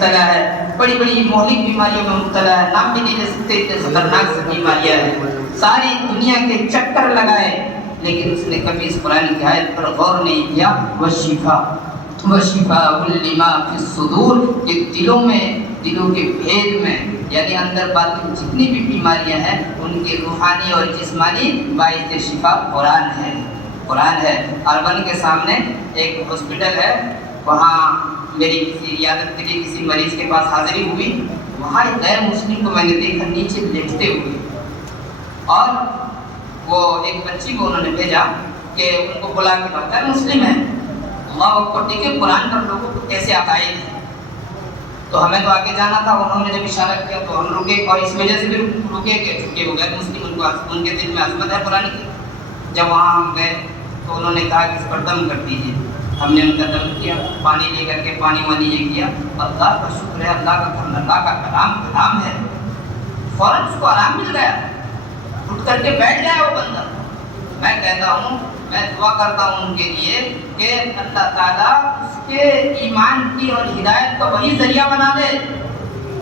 مبتلا ہے, بڑی بڑی مہلک بیماریوں میں مبتلا ہے, نام بھی نہیں لے سکتے اتنے خطرناک سے بیماریاں ہیں, ساری دنیا کے چکر لگائے, لیکن اس نے کبھی اس قرآن کی آیت پر غور نہیں کیا. وَشِفَاءٌ لِمَا فِي الصُّدُورِ, کہ دلوں میں, دلوں کے بھید میں, یعنی اندر باطن جتنی بھی بیماریاں ہیں ان کے روحانی اور جسمانی باعث شفا قرآن ہے. قرآن ہے. اربن کے سامنے ایک ہاسپٹل ہے, وہاں میری کسی عیادت کے لیے کسی مریض کے پاس حاضری ہوئی. وہاں ایک غیر مسلم کو میں نے دیکھا نیچے لیٹتے ہوئے, اور وہ ایک بچی کو انہوں نے بھیجا کہ ان کو بلا کے غیر مسلم ہے, اللہ کو ٹھیک ہے, قرآن پر لوگوں کو کیسے عقائد ہے, تو ہمیں تو آگے جانا تھا. انہوں نے جب اشارہ کیا تو ہم رکے, اور اس وجہ سے بھی رکے کہ وہ غیر مسلم, ان کے دل میں عظمت ہے قرآن کی. جب وہاں ہم گئے تو انہوں نے کہا کہ اس پر دم کر دیجیے. ہم نے ان کا دم کیا, پانی لے کر کے پانی وانی یہ کیا. اللہ کا شکر ہے, اللہ کا کرم, اللہ کا کلام ہے. فوراً اس کو آرام مل گیا, اٹھ کر کے بیٹھ گیا وہ بندہ. میں کہتا ہوں, میں دعا کرتا ہوں ان کے لیے کہ اللہ تعالیٰ اس کے ایمان کی اور ہدایت کا وہی ذریعہ بنا دے.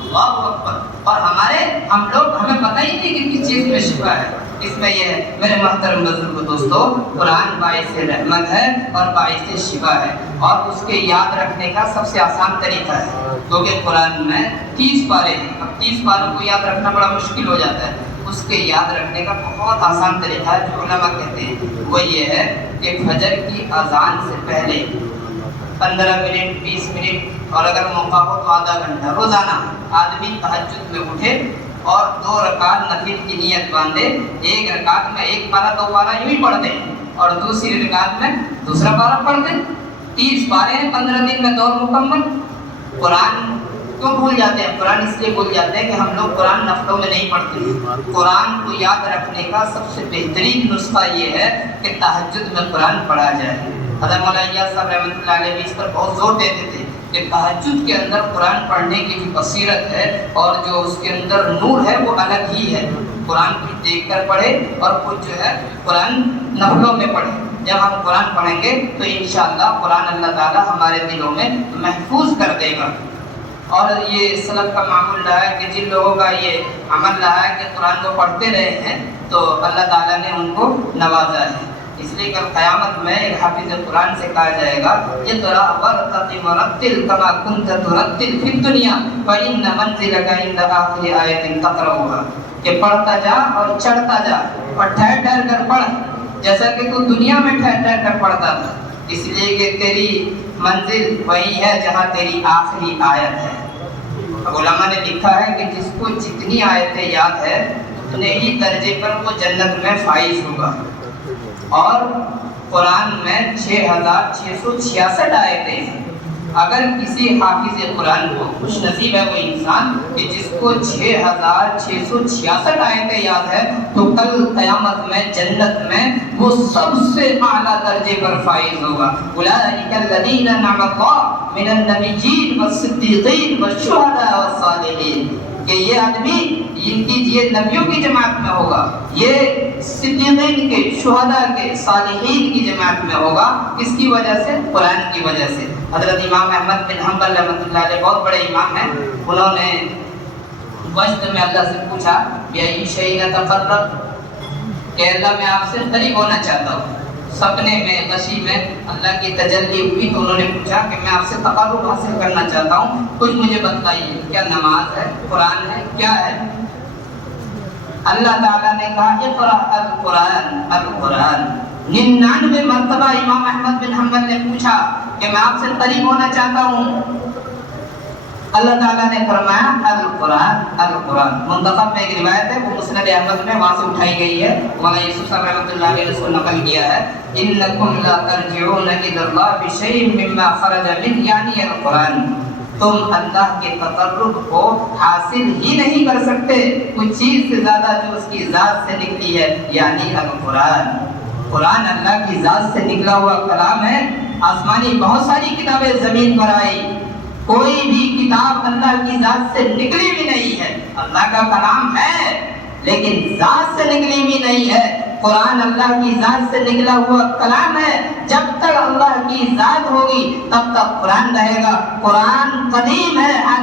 اللہ اکبر. اور ہمیں پتہ ہی نہیں کہ کس چیز میں شفا ہے. اس میں یہ ہے میرے محترم بزرگ دوستو, قرآن باعث رحمت ہے اور باعث شفا ہے, اور اس کے یاد رکھنے کا سب سے آسان طریقہ ہے, کیونکہ قرآن میں 30 پارے ہیں. اب 30 پاروں کو یاد رکھنا بڑا مشکل ہو جاتا ہے. اس کے یاد رکھنے کا بہت آسان طریقہ ہے جو علماء کہتے ہیں, وہ یہ ہے کہ فجر کی اذان سے پہلے 15 منٹ 20 منٹ, اور اگر موقع ہو تو آدھا گھنٹہ روزانہ آدمی تہجد میں اٹھے اور 2 رکعت نفل کی نیت باندھے. ایک رکعت میں 1 پارہ 2 پارہ یوں ہی پڑھ دیں, اور دوسری رکعت میں دوسرا پارہ پڑھ دیں. 30 پارے ہیں 15 دن میں دور مکمل. قرآن کیوں بھول جاتے ہیں؟ قرآن اس لیے بھول جاتے ہیں کہ ہم لوگ قرآن نفلوں میں نہیں پڑھتے. قرآن کو یاد رکھنے کا سب سے بہترین نسخہ یہ ہے کہ تہجد میں قرآن پڑھا جائے. حضرت مولانا صاحب رحمۃ اللہ علیہ بھی اس پر بہت زور دیتے تھے کہ تہجد کے اندر قرآن پڑھنے کی جو بصیرت ہے اور جو اس کے اندر نور ہے وہ الگ ہی ہے. قرآن کچھ دیکھ کر پڑھے اور کچھ جو ہے قرآن نفلوں میں پڑھے. جب ہم قرآن پڑھیں گے تو انشاءاللہ قرآن اللہ تعالیٰ ہمارے دلوں میں محفوظ کر دے گا. اور یہ سلف کا معمول رہا ہے کہ جن لوگوں کا یہ عمل رہا ہے کہ قرآن کو پڑھتے رہے ہیں تو اللہ تعالیٰ نے ان کو نوازا ہے. اس لیے کل قیامت میں ایک حافظ قرآن سے کہا جائے گا اقرأ وارتقِ ورتل كما كنت ترتل في الدنيا فإن منزلك عند آخر آية تقرأها, کہ پڑھتا جا اور چڑھتا جا اور ٹھہر ٹھہر کر پڑھ جیسا کہ تو دنیا میں ٹھہر ٹھہر کر پڑھتا تھا, اس لیے کہ تیری منزل وہی ہے جہاں تیری آخری آیت ہے. اب علماء نے لکھا ہے کہ جس کو جتنی آیتیں یاد ہے اتنے ہی درجے پر وہ جنت میں فائز ہوگا. اور قرآن میں 6666 آیتیں ہیں. اگر کسی حافظ قرآن کو خوش نصیب ہے وہ انسان کہ جس کو 6666 آیتیں یاد ہے تو کل قیامت میں جنت میں وہ سب سے اعلیٰ درجے پر فائز ہوگا. اولئک الذین انعم اللہ من النبیین والصدیقین والشہداء والصالحین, کہ یہ آدمی یہ نبیوں کی جماعت میں ہوگا, یہ صدیقین کے, شہداء کے, صالحین کی جماعت میں ہوگا. کس کی وجہ سے؟ قرآن کی وجہ سے. حضرت امام احمد بن حنبل رحمۃ اللہ علیہ بہت بڑے امام ہیں, انہوں نے وجد میں اللہ سے پوچھا بِأَيِّ شَيْءٍ أَتَقَرَّبُ, کہ اللہ میں آپ سے قریب ہونا چاہتا ہوں. سپنے میں, غشی میں اللہ کی تجلی ہوئی تو انہوں نے پوچھا کہ میں آپ سے تقرب حاصل کرنا چاہتا ہوں, کچھ مجھے بتائیے, کیا نماز ہے, قرآن ہے, کیا ہے؟ اللہ تعالیٰ نے کہا اقرأ القرآن القرآن. 99 مرتبہ امام احمد بن حنبل نے پوچھا کہ میں آپ سے قریب ہونا چاہتا ہوں. اللہ تعالیٰ نے فرمایا القرآن القرآن. منتخب میں ایک روایت ہے, وہ مسند احمد میں وہاں سے اٹھائی گئی ہے, مولانا یوسف صاحب رحمۃ اللہ علیہ نے اس کو نقل کیا ہے. انکم لا ترجعون الی اللہ بشیء مما خرج من, یعنی القرآن, تم اللہ کے تقرب کو حاصل ہی نہیں کر سکتے کچھ چیز سے زیادہ جو اس کی ذات سے نکلی ہے, یعنی القرآن. قرآن اللہ کی ذات سے نکلا ہوا کلام ہے. آسمانی بہت ساری کتابیں زمین پر آئی, کوئی بھی کتاب اللہ کی ذات سے نکلی بھی نہیں ہے. اللہ کا کلام ہے لیکن ذات سے نکلی بھی نہیں ہے. قرآن اللہ کی ذات سے نکلا ہوا کلام ہے. جب تک اللہ کی ذات ہوگی تب تک قرآن رہے گا. قرآن قدیم ہے,